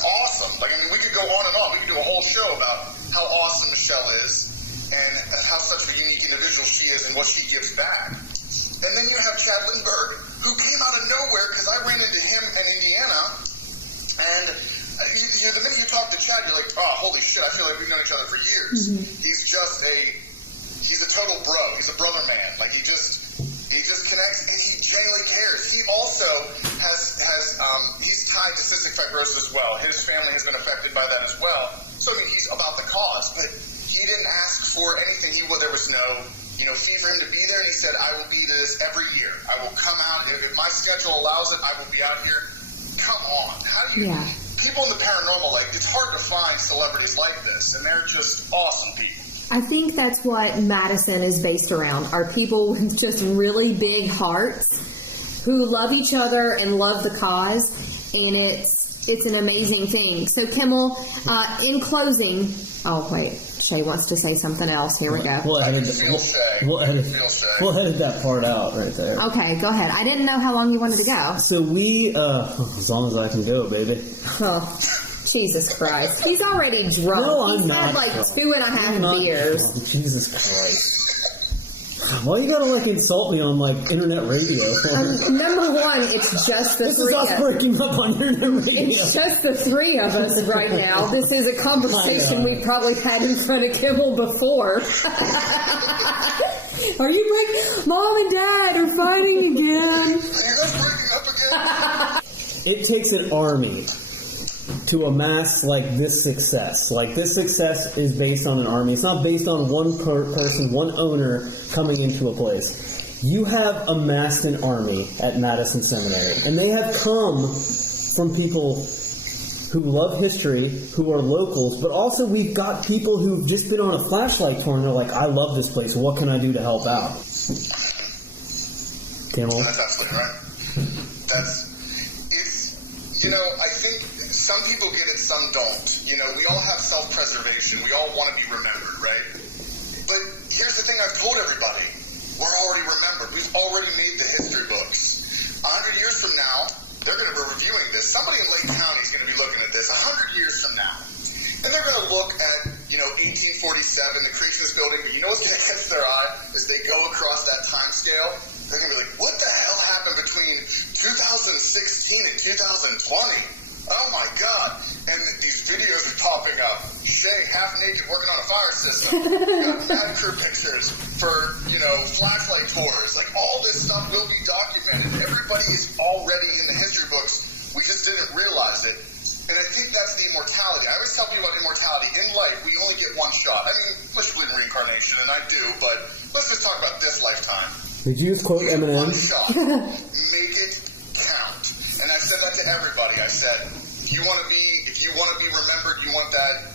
awesome. We could go on and on. We could do a whole show about how awesome Michelle is and how such a unique individual she is and what she gives back. And then you have Chad Lindbergh, who came out of nowhere because I ran into him in Indiana. And the minute you talk to Chad, you're like, oh, holy shit, I feel like we've known each other for years. Mm-hmm. He's a total bro. He's a brother man. He He just connects, and he genuinely cares. He also he's tied to cystic fibrosis as well. His family has been affected by that as well. So, I mean, he's about the cause, but he didn't ask for anything. There was no, fee for him to be there, and he said, I will be this every year. I will come out. If my schedule allows it, I will be out here. Come on. How do you... Yeah. People in the paranormal, it's hard to find celebrities like this, and they're just awesome people. I think that's what Madison is based around, are people with just really big hearts who love each other and love the cause, and it's an amazing thing. So, Kimmel, in closing... Oh, wait. Shay wants to say something else. Here we go. We'll edit that part out right there. Okay, go ahead. I didn't know how long you wanted to go. So we, as long as I can go, baby. Oh, Jesus Christ. He's already drunk. No, I'm He's not had drunk. 2.5 beers. Drunk. Jesus Christ. Why you gotta insult me on internet radio? Number one, it's just the this three. This is us breaking up on internet radio. It's just the three of us right now. This is a conversation we probably had in front of Kimmel before. Are you breaking? Mom and Dad are fighting again. Are you guys breaking up again? It takes an army to amass this success. This success is based on an army. It's not based on one person, one owner coming into a place. You have amassed an army at Madison Seminary, and they have come from people who love history, who are locals, but also we've got people who've just been on a flashlight tour and they're like, I love this place. What can I do to help out? Kimmel? That's absolutely right. I think some people get it, some don't. We all have self-preservation. We all want to be remembered, right? But here's the thing I've told everybody. We're already remembered. We've already made the history books. 100 years from now, they're going to be reviewing this. Somebody in Lake County is going to be looking at this 100 years from now. And they're going to look at, 1847, the creation of this building. But you know what's going to catch their eye as they go across that time scale? They're going to be like, what the hell happened between 2016 and 2020? Oh my God. And these videos are popping up. Shay, half naked, working on a fire system. Got mad crew pictures for, flashlight tours. All this stuff will be documented. Everybody is already in the history books. We just didn't realize it. And I think that's the immortality. I always tell people about immortality. In life, we only get one shot. I mean, unless you believe in reincarnation, and I do, but let's just talk about this lifetime. Did you just quote Eminem? One shot. Make it count. And I said that to everybody. I said, if you want to be remembered, you want that,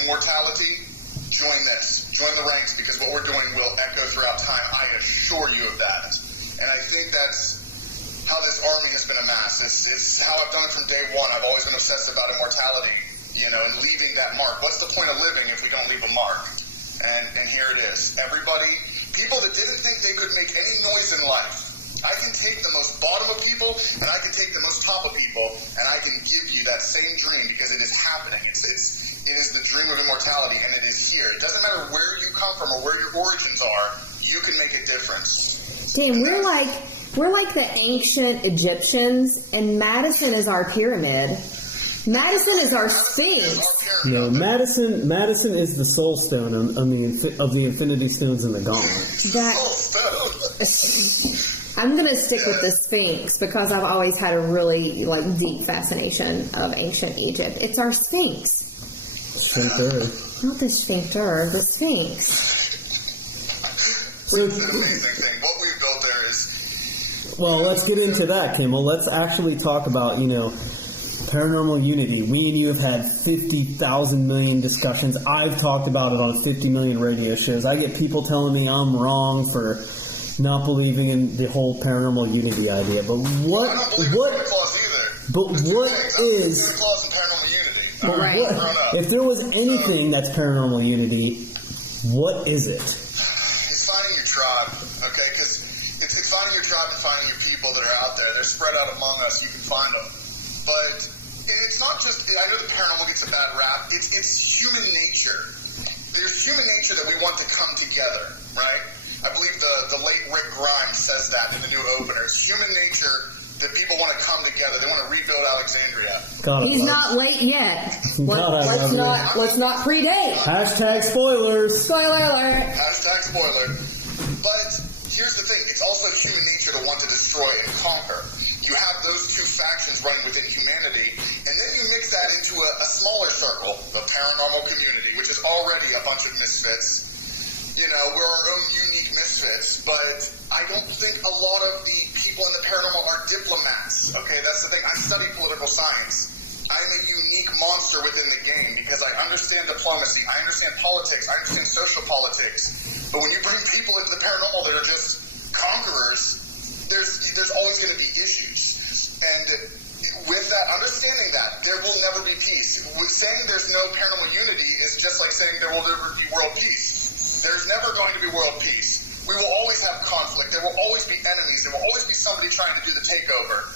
immortality, join this. Join the ranks, because what we're doing will echo throughout time. I assure you of that. And I think that's how this army has been amassed. It's how I've done it from day one. I've always been obsessed about immortality, and leaving that mark. What's the point of living if we don't leave a mark? And here it is. Everybody, people that didn't think they could make any noise in life, I can take the most bottom of people, and I can take the most top of people, and I can give you that same dream, because it is happening. It is the dream of immortality, and it is here. It doesn't matter where you come from or where your origins are. You can make a difference. Damn, we're like the ancient Egyptians, and Madison is our pyramid. Madison is our Sphinx. No, Madison is the soul stone of the Infinity Stones in the Gauntlet. I'm going to stick with the Sphinx, because I've always had a really deep fascination of ancient Egypt. It's our Sphinx. Sphincter. Not the sphincter, the Sphinx. So it's an amazing thing. What we've built there is... Well, let's get into that, Kimmel. Let's actually talk about, paranormal unity. We and you have had 50,000 million discussions. I've talked about it on 50 million radio shows. I get people telling me I'm wrong for not believing in the whole paranormal unity idea. But what? I don't believe in Santa Claus either. But what is? Santa Claus and paranormal unity. But right. If there was anything that's paranormal unity, what is it? It's finding your tribe, okay? Because it's finding your tribe and finding your people that are out there. They're spread out among us. You can find them. But it's not just, I know the paranormal gets a bad rap. It's human nature. There's human nature that we want to come together, right? I believe the late Rick Grimes says that in the new opener. It's human nature that people want to come together. They want to rebuild Alexandria. He's not late yet. Let's not predate. Hashtag spoilers. Spoiler alert. Hashtag spoiler. But here's the thing. It's also human nature to want to destroy and conquer. You have those two factions running within humanity, and then you mix that into a smaller circle, the paranormal community, which is already a bunch of misfits. You know, we're our own unique misfits, but I don't think a lot of the people in the paranormal are diplomats. Okay, that's the thing. I study political science. I'm a unique monster within the game because I understand diplomacy, I understand politics, I understand social politics. But when you bring people into the paranormal that are just conquerors, there's always going to be issues. And with that, understanding that, there will never be peace. With saying there's no paranormal unity is just like saying there will never be world peace. There's never going to be world peace. We will always have conflict. There will always be enemies. There will always be somebody trying to do the takeover.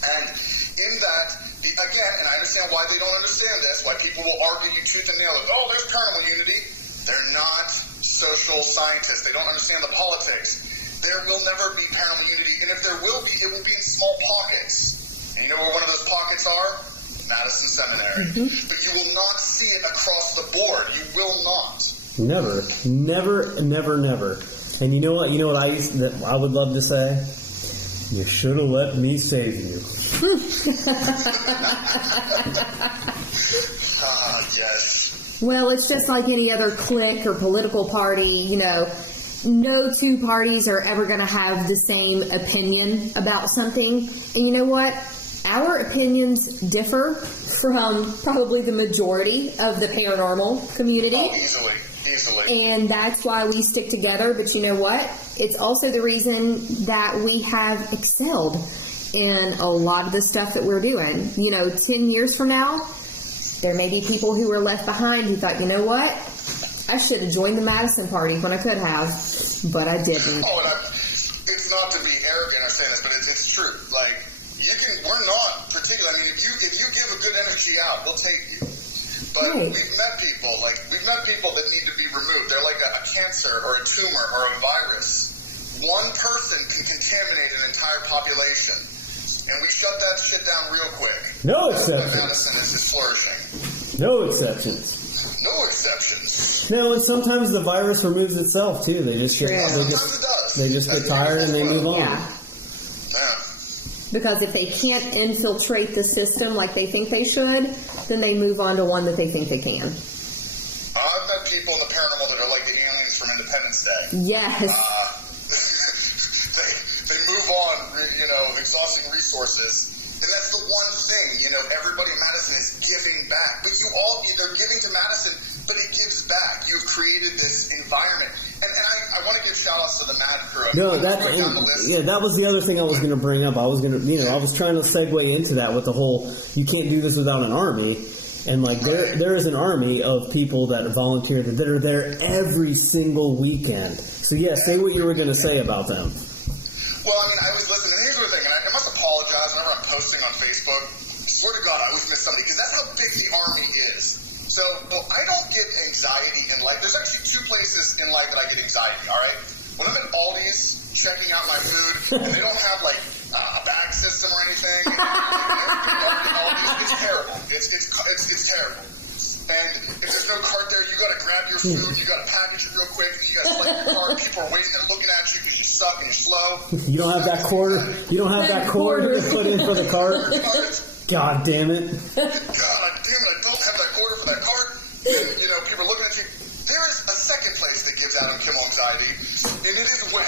And in that, again, and I understand why they don't understand this, why people will argue you tooth and nail, oh, there's paranormal unity. They're not social scientists. They don't understand the politics. There will never be paranormal unity. And if there will be, it will be in small pockets. And you know where one of those pockets are? Madison Seminary. Mm-hmm. But you will not see it across the board. You will not. Never. And you know what? I would love to say? You should have let me save you. Yes. Well, it's just like any other clique or political party. You know, no two parties are ever going to have the same opinion about something. And you know what? Our opinions differ from probably the majority of the paranormal community. Oh, easily. And that's why we stick together. But you know what? It's also the reason that we have excelled in a lot of the stuff that we're doing. You know, 10 years from now, there may be people who were left behind who thought, you know what? I should have joined the Madison Party when I could have, but I didn't. Oh, and it's not to be arrogant or saying this, but it's true. Like, we're not particular. I mean, if you give a good energy out, we'll take you. But right. We've met people that need to be removed. They're like a cancer or a tumor or a virus. One person can contaminate an entire population. And we shut that shit down real quick. No exceptions. Madison is just flourishing. No exceptions. No exceptions. No, and sometimes the virus removes itself too. They just get tired and they move on. Yeah. Because if they can't infiltrate the system like they think they should, then they move on to one that they think they can. I've met people in the paranormal that are like the aliens from Independence Day. Yes. They move on, you know, exhausting resources. And that's the one thing, you know, everybody in Madison is giving back. But they're giving to Madison, but it gives back. You've created this environment. And I want to give shout-outs to the Mad Crew. That was the other thing I was going to bring up. I was trying to segue into that with the whole, you can't do this without an army. And like there is an army of people that volunteer that are there every single weekend. So yeah, say what you were going to say about them. Well, I mean, I was listening, and here's the thing, and I must apologize whenever I'm posting on Facebook. I swear to God, I always miss somebody, because that's how big the army is. So, I don't get anxiety in life. There's actually two places in life that I get anxiety, all right? When I'm at Aldi's checking out my food, and they don't have, like, a bag system or anything, it's terrible. It's terrible. And if there's no cart there, you got to grab your food, you got to package it real quick, and you got to select your cart. People are waiting, they're looking at you because you suck and you're slow. You don't have that quarter. You don't have that quarter to put in for the cart. God damn it. God damn it, I don't have that quarter for that cart. And, you know, people are looking at you. There is a second place that gives Adam Kimmel anxiety, and it is when,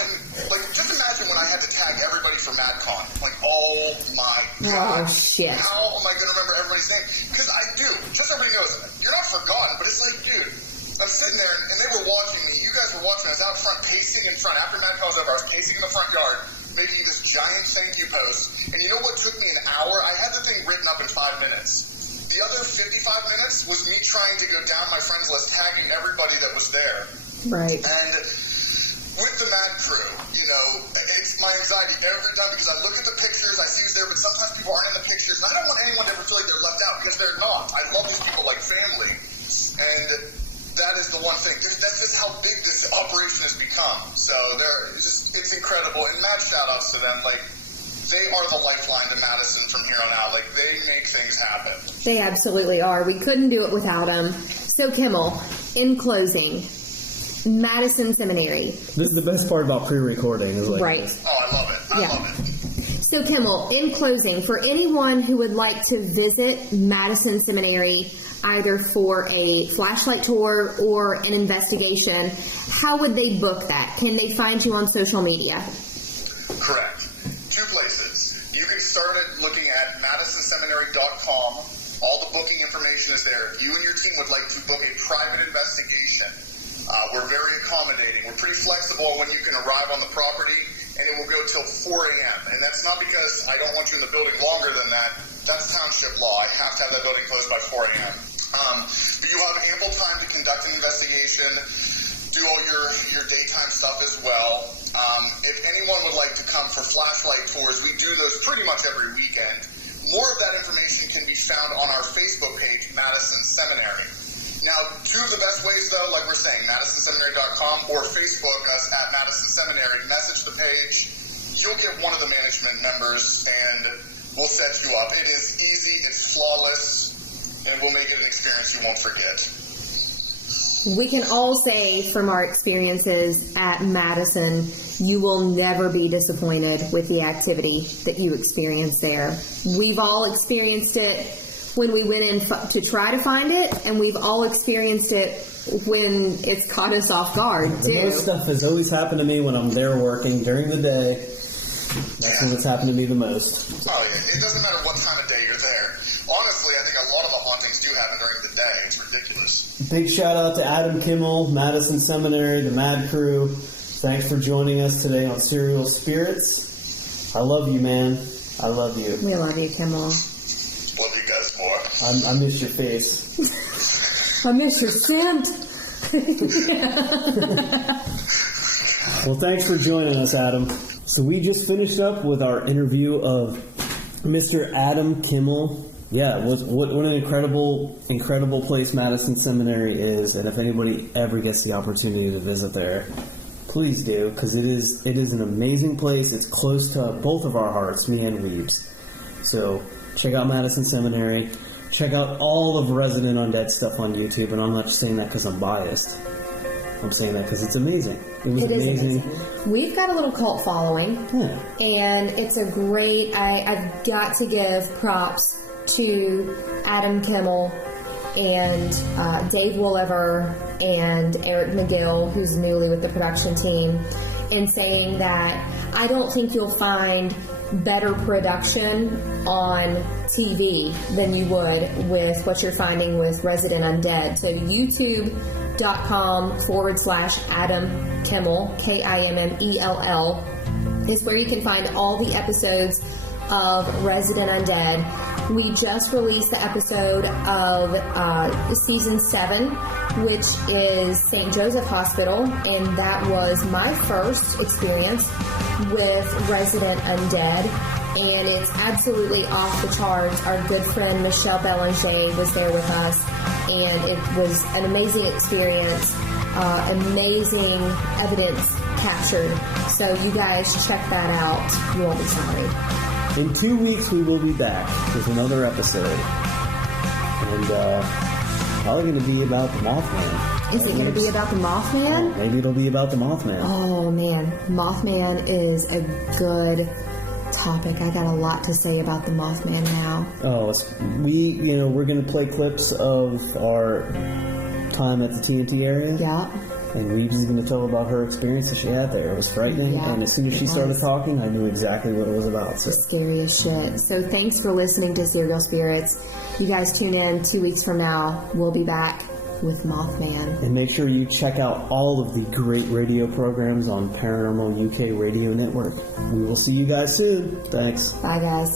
like, just imagine when I had to tag everybody for MadCon. Like, oh my God. Oh, shit. How am I going to remember everybody's name? Because I do. Just so everybody knows, you're not forgotten, but it's like, dude, I'm sitting there, and they were watching me. You guys were watching me. I was out front pacing in front. After MadCon was over, I was pacing in the front yard, making this giant thank you post. And you know what took me an hour? I had the thing written up in 5 minutes. The other 55 minutes was me trying to go down my friends list, tagging everybody that was there. Right. And with the Mad Crew, you know, it's my anxiety every time because I look at the pictures, I see who's there, but sometimes people aren't in the pictures. And I don't want anyone to ever feel like they're left out because they're not. I love these people like family. And that is the one thing. That's just how big this operation has become. So it's incredible. And mad shout-outs to them. Like, they are the lifeline to Madison from here on out. Like, they make things happen. They absolutely are. We couldn't do it without them. So, Kimmel, in closing, Madison Seminary. This is the best part about pre-recording. Is like Right. this. Oh, I love it. I Yeah. love it. So, Kimmel, in closing, for anyone who would like to visit Madison Seminary, either for a flashlight tour or an investigation, how would they book that? Can they find you on social media? Correct. 2 places. You can start at looking at madisonseminary.com. All the booking information is there. If you and your team would like to book a private investigation, we're very accommodating. We're pretty flexible when you can arrive on the property, and it will go till 4 a.m. And that's not because I don't want you in the building longer than that. That's township law. I have to have that building closed by 4 a.m. But you have ample time to conduct an investigation, do all your daytime stuff as well. If anyone would like to come for flashlight tours, we do those pretty much every weekend. More of that information can be found on our Facebook page, Madison Seminary. Now, 2 of the best ways, though, like we're saying, madisonseminary.com or Facebook us at Madison Seminary. Message the page. You'll get one of the management members, and we'll set you up. It is easy. It's flawless. And we'll make it an experience you won't forget. We can all say from our experiences at Madison, you will never be disappointed with the activity that you experience there. We've all experienced it when we went in to try to find it, and we've all experienced it when it's caught us off guard, too. The most stuff has always happened to me when I'm there working during the day. That's when it's happened to me the most. Oh, yeah. It doesn't matter what time of day you're there. Honestly, I think a lot of the hauntings do happen during the day. It's ridiculous. Big shout out to Adam Kimmel, Madison Seminary, the Mad Crew. Thanks for joining us today on Serial Spirits. I love you, man. I love you. We love you, Kimmel. Love you guys more. I miss your face. I miss your scent. Well, thanks for joining us, Adam. So we just finished up with our interview of Mr. Adam Kimmel. Yeah, what an incredible place Madison Seminary is, and if anybody ever gets the opportunity to visit there, please do, because it is an amazing place. It's close to both of our hearts, me and Weebs. So check out Madison Seminary. Check out all of Resident Undead stuff on YouTube, and I'm not just saying that because I'm biased. I'm saying that because it's amazing. It was amazing. We've got a little cult following, and it's a great. I've got to give props to Adam Kimmel and Dave Wooliver and Eric McGill, who's newly with the production team, in saying that I don't think you'll find better production on TV than you would with what you're finding with Resident Undead. So youtube.com/Adam Kimmel, Kimmell, is where you can find all the episodes of Resident Undead. We just released the episode of season 7, which is St. Joseph Hospital, and that was my first experience with Resident Undead, and it's absolutely off the charts. Our good friend Michelle Belanger was there with us, and it was an amazing experience, amazing evidence captured. So you guys check that out. You won't be sorry. In 2 weeks, we will be back with another episode. And probably going to be about the Mothman. Is it going to be about the Mothman? Maybe it'll be about the Mothman. Oh, man. Mothman is a good topic. I got a lot to say about the Mothman now. Oh, we're going to play clips of our time at the TNT area. Yeah. And Weebs is going to tell about her experience that she had there. It was frightening, and as soon as she started talking, I knew exactly what it was about. So. Scary as shit. So thanks for listening to Serial Spirits. You guys tune in 2 weeks from now. We'll be back with Mothman. And make sure you check out all of the great radio programs on Paranormal UK Radio Network. We will see you guys soon. Thanks. Bye, guys.